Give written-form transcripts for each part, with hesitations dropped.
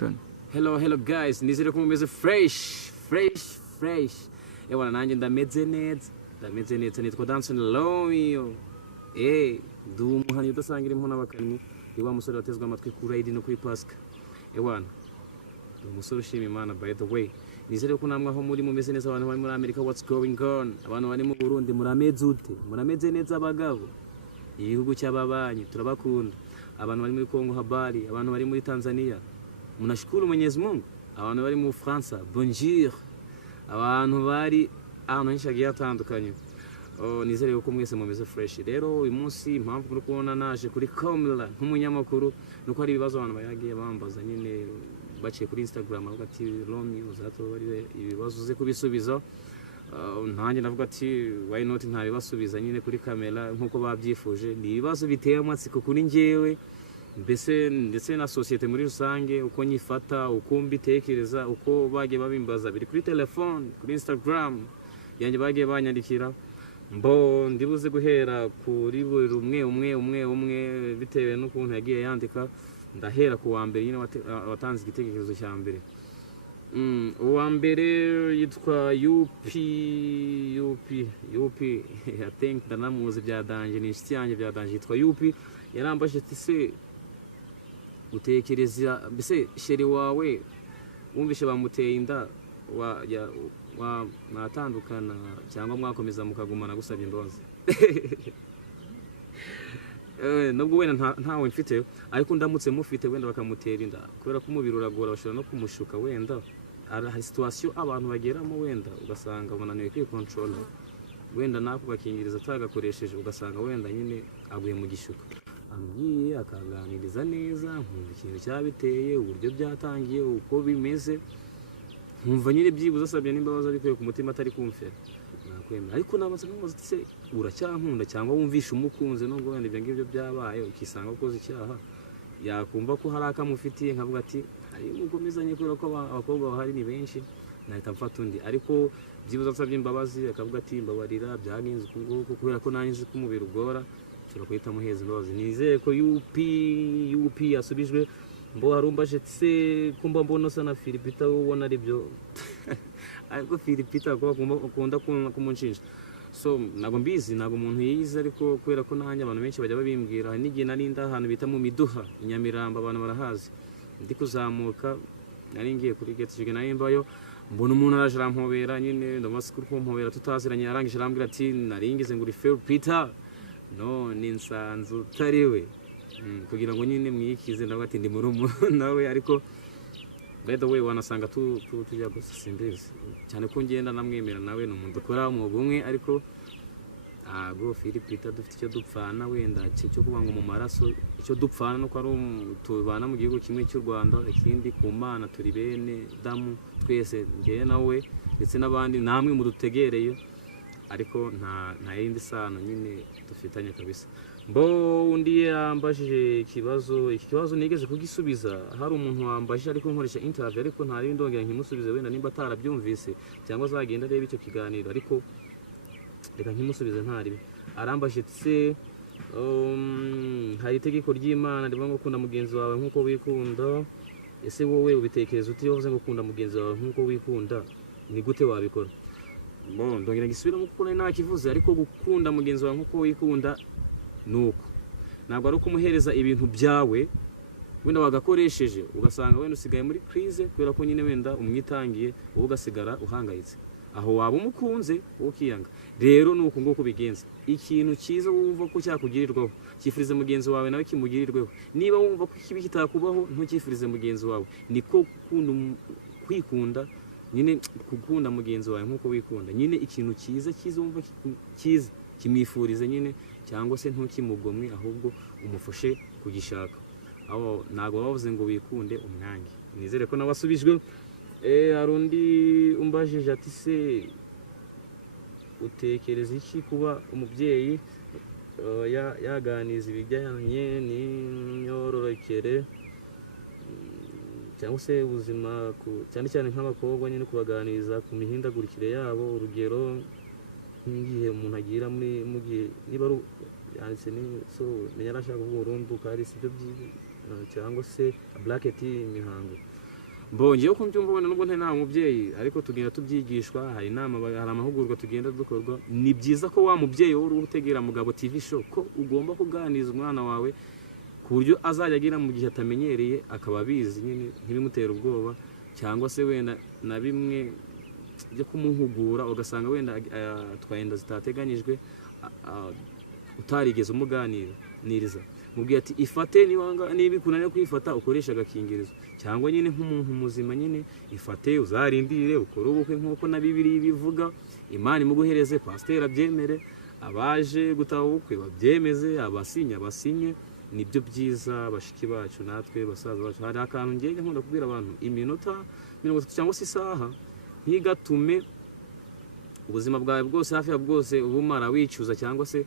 Production. Hello guys, nizere ko mumeze fresh. Ewana nanjye ndameze neza nitwa Danson Lomio. Du umuhani udasangira impona bakani. Iwa musore watezwe amatwi kuri Raid no kuri Pasika. Ewana. Du umusore ushima Imana by the way. Nizere ko namwe aho muri mumeze neza abantu bari muri America, what's going on? Abantu bari mu Burundi murameze ute? Murameze neza abagabo. Igihugu cy'ababanyi turabakunda. Abantu bari muri Kongo habari, abantu bari muri Tanzania. Munashukuru Mwenyezi Mungu. Abantu bari mu France, bonjour. Abantu bari ahantu henshi hagiye hatandukanye. Nizere ko mwese mumeze fresh. Rero uyu munsi impamvu kuri kubona naje kuri Kamera nk'umunyamakuru nuko hari ibibazo abantu bayagiye bambaza nyine baciye kuri Instagram avuga ati Romeo uzato bari ibibazo uze kubisubiza. Nanjye navuga ati why not ntabibasubiza nyine kuri kamera nkuko babyifuje. Ni ibibazo biteye amatsiko kuri njyewe ndetse na societe muri rusange, uko nyifata, uko mbitekereza, uko bagiye babimbaza biri kuri telefone, kuri Instagram yanjye bagiye banyandikira. Ndibuze guhera kuri buri umwe bitewe n'ukuntu yagiye yandika. Ndahera ku wa mbere nyine watanze igitekerezo cya mbere. Uwa mbere yitwa UP I think ndanamuzi bya danje, ni inshuti yanjye bya danje yitwa UP. Yarambajije ati se utekereza mbese sheri wawe wumvishe bamuteye inda mwatandukana cyangwa mwakomeza mukagumana gusabye imbabazi? Nubwo wenda ntawe mfite ariko ndamutse mufite wenda bakamutera inda kubera ko umubiri uragora bashobora no kumushuka. Wenda hari situation abantu bageramo wenda ugasanga bananiwe kwikontrola, wenda nako bakingiriza atagakoresheje ugasanga wenda nyine aguye mu gishuka. Ambwiye akaganiriza neza nkumva ikintu cyabiteye, uburyo byatangiye, uko bimeze, nkumva nyine byibuze asabye n'imbabazi ariko ku mutima atari kumfera. Nakwemera ariko nabaza nkamubaza ati se uracyankunda cyangwa wumvisha umukunze nubwo wenda ibyo ngibyo byabaye ukisanga ukoze icyaha, yakumva ko hari akamufitiye nkavuga ati hari umukomezanye kubera ko abakobwa bahari ni benshi nahita mfata undi. Ariko byibuze asabye imbabazi akavuga ati mbabarira byagenze uko nguko kubera ko nanjye nzi ko umubiri ugora, turakwita muheza imbabazi. Nizeye ko UP yasubijwe. Harumbaje ati se kumba mbona sana Philipita ubona ari byo ariko Philipita ko akunda kumunshinja. So nago mbizi nago umuntu yize ariko kubera ko nanjye abantu benshi bajya babimbwira. N'igihe nari ndahantu bita mu Miduha Inyamiramba, abantu barahazi, ndi kuzamuka nari ngiye kuri Getshige nari mbayo, mbona umuntu araje arampobera nyine ndamasukuru kumpobera tutaziranye. Yarangije arambwira ati naringize ngo uri Philipita, no ni nsanzu tariwe kugira ngo nyine mwikize. Ndavuga ati ndi muri nawe ariko by the way wanasanga tujya gusa simbizi cyane ko ngenda namwemera nawe ni umuntu dukora umwuga umwe. Ariko Philipita dufite icyo dupfana wenda cyo kuba ngo mu maraso, icyo dupfana no ko ari tubana mu gihugu kimwe cy'u Rwanda, ikindi ku Mana turi bene damu twese, ngewe nawe ndetse n'abandi namwe mudutegereye, ariko nta yindi sano nyine dufitanye kabisa. Undi yambajije iki kibazo nigeze kugisubiza. Hari umuntu wambajije ariko nkoresha interview ariko ntari ndongera nkimusubize wenda nimba atarabyumvise cyangwa azagenda areba icyo kiganiro, ariko reka nkimusubize ntari. Arambajije se hari itegeko ry'Imana rivuga ngo ukunda mugenzi wawe nkuko wikunda. Ese wowe ubitekereza uti uvuze ngo ukunda mugenzi wawe nkuko wikunda ni gute wabikora? Ndongera gisubiramo kuko nari nakivuze, ariko gukunda mugenzi wawe nkuko wikunda nuko ntabwo ari ukumuhereza ibintu byawe wenda wagakoresheje ugasanga wenda usigaye muri crise kubera ko nyine wenda umwitangiye wowe ugasigara uhangayitse. Aho waba umukunze ukiyanga. Rero nuko nguko bigenza. Ikintu cyiza wumva ko cyakugirirwaho cyifurize mugenzi wawe nawe kimugirirweho. Niba wumva ko kibi kitakubaho ntukifurize mugenzi wawe. Niko kwikunda nyine, gukunda mugenzi wawe nkuko wikunda. Nyine ikintu cyiza wumva cyiza kimwifurize nyine, cyangwa se ntukimugomwe ahubwo umufashe kugishaka. Aho ntago bavuze ngo wikunde umwangi. Nizere ko nabasubijwe. Hari undi umbajije ati se utekereza iki kuba umubyeyi yaganiza ibijyanye n'imyororokere cyangwa se ubuzima cyane cyane nk'abakobwa nyine kubaganiriza ku mihindagurikire yabo. Urugero nk'igihe umuntu agira mu gihe niba yanditse ni so menya arashaka kuvuga urumbuka ari sibyo cyangwa se bracket imihango. mbongeyeho ko mbyumva wenda nubwo ntari nta mubyeyi ariko tugenda tubyigishwa, hari inama, hari amahugurwa tugenda dukorwa. Ni byiza ko wa mubyeyi wowe uri gutegera Mugabo TV show ko ugomba kuganiriza umwana wawe ku buryo azajya agira mu gihe atamenyereye, akaba abizi nyine ntibimutera ubwoba, cyangwa se wenda na bimwe byo kumuhugura ugasanga wenda twayenda zitateganyijwe utarigeze umuganiriza, mubwiye ati ifate niba ikunaniye kwifata ukoresha agakingirizo, cyangwa nyine nk'umuntu muzima nyine ifate uzarindire ukore ubukwe nk'uko na Bibiliya ibivuga, Imana imuguhereze, pasiteri abyemere, abaje gutaha ubukwe babyemeze, abasinye. Nibyo byiza bashiki bacu natwe basaza bacu. Hari akantu ngenge nkunda kubwira abantu, iminota 30 cyangwa se isaha ntigatume ubuzima bwawe bwose hafi ya bwose ubumara wicuza cyangwa se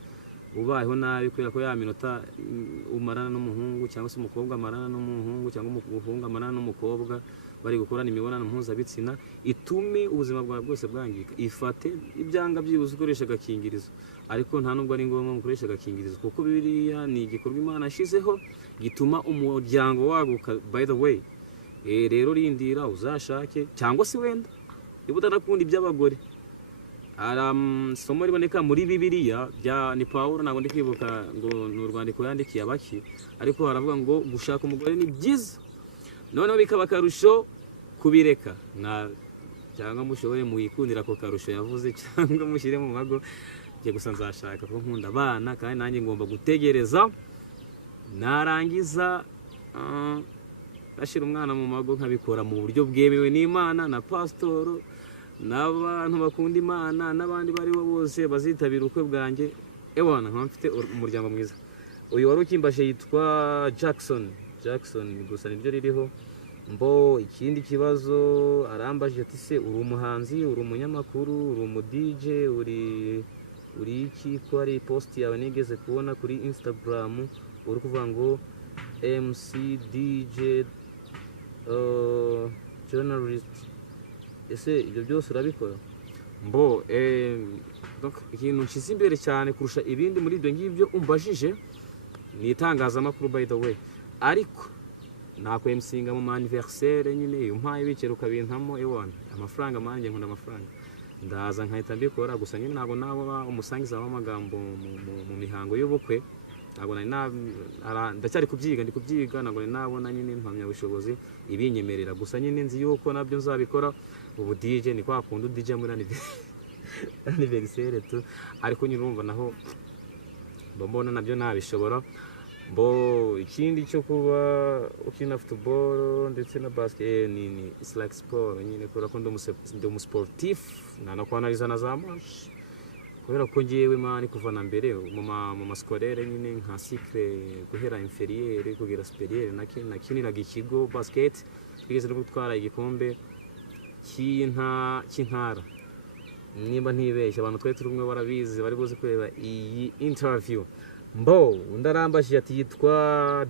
ubayeho nabi kubera ko ya minota umarana n'umuhungu cyangwa se umukobwa amarana n'umuhungu cyangwa umuhungu amarana n'umukobwa bari gukorana imibonano mpuzabitsina itume ubuzima bwawe bwose bwangika. Ifate ibyanga byibuze ukoresha agakingirizo, ariko nta nubwo ari ngombwa gukoresha agakingirizo kuko Bibiliya ni igikorwa Imana yashyizeho gituma umuryango waguka. By the way, rero rindira uzashake, cyangwa se wenda niba utanakunda iby'abagore, somo riboneka muri Bibiliya ni Pawulo, ntabwo ndi kwibuka ngo ni urwandiko yandikiye abaki, ariko haravuga ngo gushaka umugore ni byiza, noneho bikaba akarusho kubireka, cyangwa mushobore mwikundira ako karusho yavuze, cyangwa mushyire mu mago. Gusa nzashaka ko nkunda abana kandi nanjye ngomba gutegereza narangiza ashyira umwana mu mago, nkabikora mu buryo bwemewe n'Imana na pasitoro n'abantu bakunda Imana n'abandi bari bo bose bazitabira ubukwe bwanjye. Nkaba mfite umuryango mwiza. Uyu wari ukimbashe yitwa Jackson, gusa nibyo ririho. Ikindi kibazo arambaje ati se uri umuhanzi, uri umunyamakuru, uri umu DJ, uri iki? Ko ari post yawe nigeze kubona kuri Instagram uri kuvuga ngo MC DJ journalist, ese ibyo byose urabikora? Ikintu nshyize imbere cyane kurusha ibindi muri ibyo ngibyo umbajije ni itangazamakuru, by the way, ariko nako MCinga mu anniversaire nyine iyo mpaye bikera ukabintamo amafaranga manjye nkunda amafaranga ndaza nkahita mbikora. Gusa nyine ntabwo naba umusangiza w'amagambo mu mihango y'ubukwe, ntabwo ndacyari kubyiga, ndi kubyiga, ntabwo nabona nyine impamya bushobozi ibinyemerera. Gusa nyine nzi yuko nabyo nzabikora. Ubu DJ ni kwa kundi DJ muri anniversaire tu, ariko nyine urumva naho mbona nabyo nabishobora. Ikindi cyo kuba ukina football ndetse na basket ni it's like sport nyine, kubera ko ndi umusportif nanakwanariza na za match, kubera ko ngiyewe mani kuva na mbere mu maskolere nyine nka cycle guhera inferieur kugera superieur nakiniraga ikigo basket, twigeze no gutwara igikombe cy'intara nimba ntibeshye. Abantu twari turi umwe barabizi, bari buze kureba iyi interview. Ndarambashije ati yitwa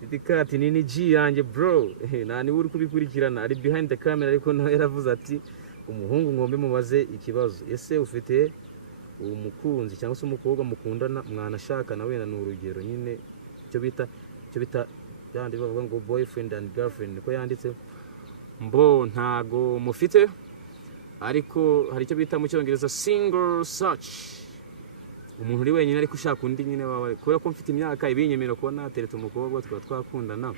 Didikati nini G yanjye bro, nani uri kubikurikirana, ari behind the camera, ariko nawe yaravuze ati umuhungu ngombe mubaze ikibazo, ese ufite umukunzi cyangwa se umukobwa mukundana mwanashakana wenda ni urugero nyine cyo bita yandi bavuga ngo boyfriend and girlfriend, niko yanditse. Ntago mufite, ariko hari icyo bita mu Cyongereza single search, umuntu uri wenyine ariko ushaka undi nyine wawe. Kubera ko mfite imyaka ibinyemera kuba natereta umukobwa twaba twakundana,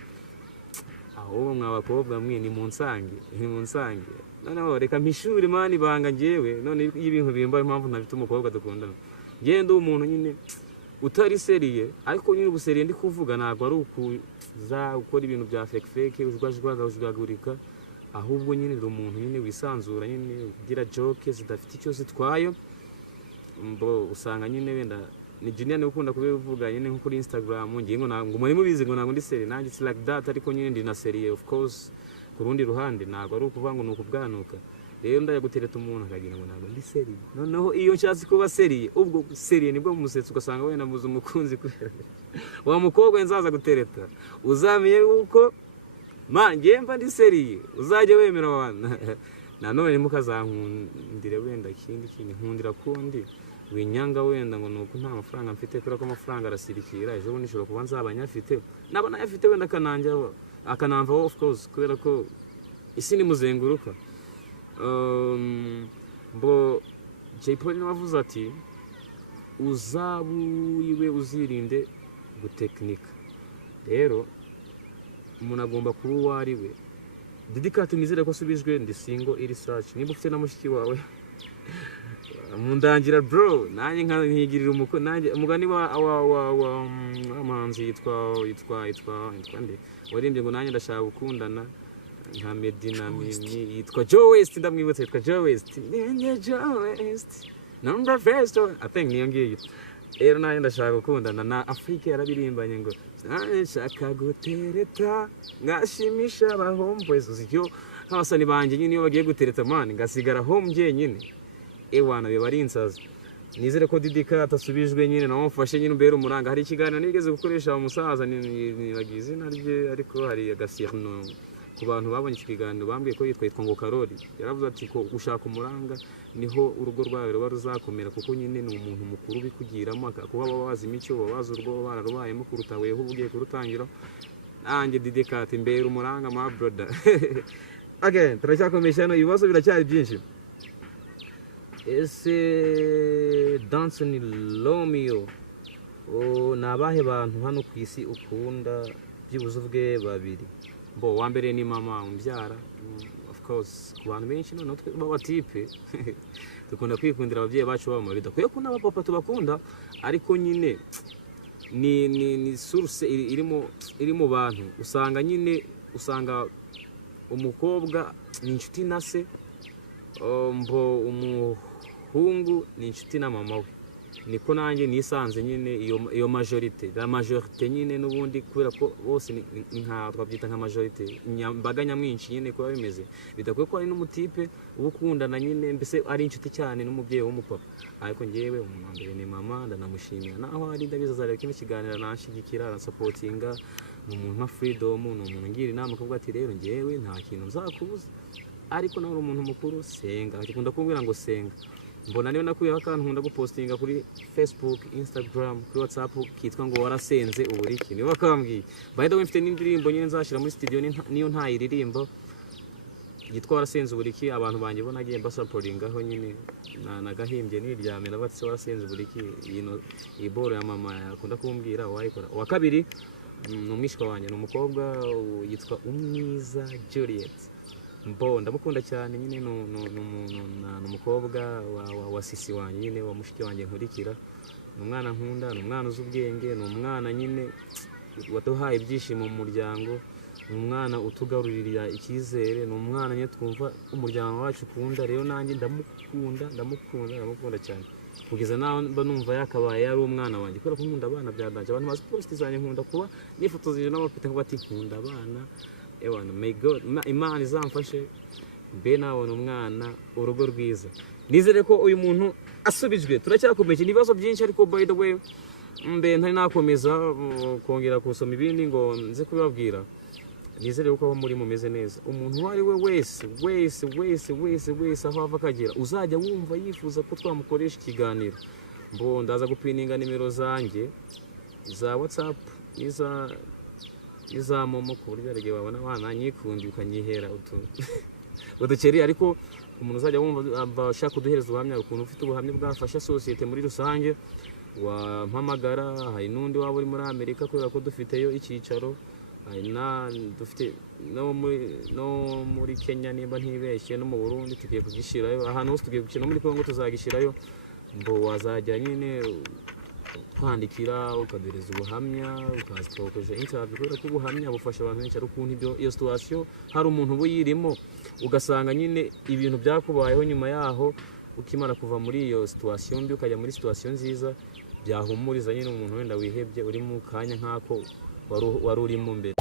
ahubwo mwabakobwa mwe ni munsange. Noneho reka mpishuri mani banga ngewe, none y'ibintu bimba impamvu ntafite umukobwa dukundana. Ngende umuntu nyine utari seriye, ariko nyine ubuseriye ndi kuvuga ntabwo ari ukuza ukora ibintu bya fake ujwagurika, ahubwo nyine ndi umuntu nyine wisanzura, nyine ugira joke zidafite icyo zitwaye. Usanga nyine wenda ni Junior ni ukunda kubivuga nyine nko kuri Instagram, ngingo ngo muri mubizi ngo ntabwo ndi seriye, nanjye it's like that, ariko nyine ndi na seriye of course. Ku rundi ruhande ntabwo ari ukuvuga ngo ni ukubwanuka. Rero ndajya gutereta umuntu akagira ngo ntabwo ndi seriye, noneho iyo nshatse kuba seriye, ubwo seriye nibwo musetsa ugasanga wenda muzi umukunzi kubera wa mukobwa nzaza gutereta, uzamenye uko ngiye mba ndi seriye, uzajya wemera wana nanone mukazankundire wenda ikindi nkundira kundi winyanga wenda ngo nuko nta mafaranga mfite, kubera ko amafaranga arasirikira, ejo bundi nshobora kuba nzabanya afite naba nayafite wenda kananjye akanamvaho of course kubera ko isi ni muzenguruka. Mbo Jay Polly navuze ati uzaburiwe uzirinde gutekinika. Rero umuntu agomba kuba uwo ari we. Diddy Cat nizere ko asubijwe ndi single iri search. Niba ufite na mushiki wawe mundangira bro, nanjye nkigirira nanjye umugani wa amanzi yitwa nde warimbye ngo nanjye ndashaka gukundana nka Medina Mimi yitwa Joe West, ndamwibutse yitwa Joe West. Joe West number first I think niyo ngiyo. Rero nanjye ndashaka gukundana na Afrika yarabirimbanye ngo nshaka gutereta ngashimisha abahomboys. Uzicyo nk'abasani banje nyine iyo bagiye gutereta man ngasigara home nyine ewana biba ari insazi. Nizere ko Diddy Cat atasubijwe nyine nawo mfashe nyine umbere umuranga. Hari ikiganiro nigeze gukoresha umusaza nibagize izina rye ariko hari agasirno ku bantu babonye ikiganiro bambwiye ko yitwa ngo Karoli. Yaravuze ati ko ushaka umuranga niho urugo rwawe ruba ruzakomera kuko nyine ni umuntu mukuru bikugiramo kuba babazi imico babazi urwo bararubayemo kuruta weho ugiye kurutangira. Nanjye Diddy Cat imbere umuranga my brother. Again turacyakomesha no ibibazo biracyari byinshi. Ese Dancing Romeo nabahe bantu hano ku isi ukunda byibuze ubwe babiri? Bo wa mbere ni mama umbyara of course ku bantu benshi none baba type dukunda kwikundira ababyeyi bacu baba bidakwiye ko n'abapapa tubakunda ariko nyine ni source irimo bantu usanga umukobwa ni inshuti na se, mbo umuhungu ni inshuti na mama we. Niko nanjye nisanze nyine iyo majorite nyine n'ubundi kubera ko bose ni nka twabyita nka majorite imbaga nyamwinshi nyine ko bimeze bidakwiye ko ari n'umutipe ubukundana nyine mbese ari inshuti cyane n'umubyeyi w'umupapa. Ariko ngewe umwambere ni mama ndanamushimira naho ari ndabizazarira kino kiganira nashigikira na supportinga mu muntu nka Freedom ni umuntu ngira inama kuvuga ati rero ngewe nta kintu nzakubuza ariko nawe umuntu mukuru senga akikunda kumbwira ngo senga. Mbona niyo nakuyeho akantu nkunda gupostinga kuri Facebook, Instagram, kuri WhatsApp kitwa ngo warasenze uburiki. Niyo bakambwiye. By the way mfite n'indirimbo nyine nzashira muri studio niyo ntayiririmbo yitwa warasenze uburiki. Abantu banje bona agiye basupportingaho nyine nagahimbye niryame nabatse warasenze uburiki. Yino iboro ya mama yakunda kumbwira wayikora. Wa kabiri ni umwishwa wanjye ni umukobwa yitwa Umwiza Juliet. Mbo ndamukunda cyane nyine n'umukobwa wa sisi wanjye nyine wa mushiki wanjye nkurikira. Umwana nkunda, umwana uzubwenge, umwana nyine watuhaye ibyishimo mu muryango, umwana utugarurira icyizere, umwana nyine twumva umuryango wacu ukunda. Rero nanjye ndamukunda cyane kugeza naho numva yakabaye ari umwana wanjye kubera ko nkunda abana byadanje. Abantu bazi post zanjye nkunda kuba nifotoje n'abafite ngo bati nkunda abana. Ewana may God Imana izamfashe mbe nabona umwana urugo rwiza. Nizere ko uyu muntu asubijwe. Turacyakomeje ibibazo byinshi ariko by the way mbe ntari nakomeza kongera kusoma ibindi ngo nze kubabwira. Nizere ko aho muri mumeze neza. Umuntu wari we wese aho ava akagera uzajya wumva yifuza ko twamukoresha ikiganiro. Mbo ndaza gupininga nimero zanjye za WhatsApp iza momo ku buryo arege babona abana nyikundi ukanyihera udukeri. Ariko umuntu uzajya wumva abashaka kuduhereza ubuhamya ukuntu ufite ubuhamya bwafasha societe muri rusange wampamagara. Hari n'undi waba uri muri Amerika kubera ko dufiteyo icyicaro. Dufite no muri Kenya nimba ntibeshye no mu Burundi tugiye kugishirayo. Ahantu hose tugiye gukina muri Kongo tuzagishirayo. Mbo wazajya nyine kwandikira ukadereza ubuhamya ukazitokoje interview kubera ko ubuhamya bufasha abantu benshi. Ari ukuntu iyo situation hari umuntu buyirimo ugasanga nyine ibintu byakubayeho nyuma yaho ukimara kuva muri iyo situation mbi ukajya muri situation nziza byahumuriza nyine umuntu wenda wihebye uri mu kanya nkako wari urimo mbere.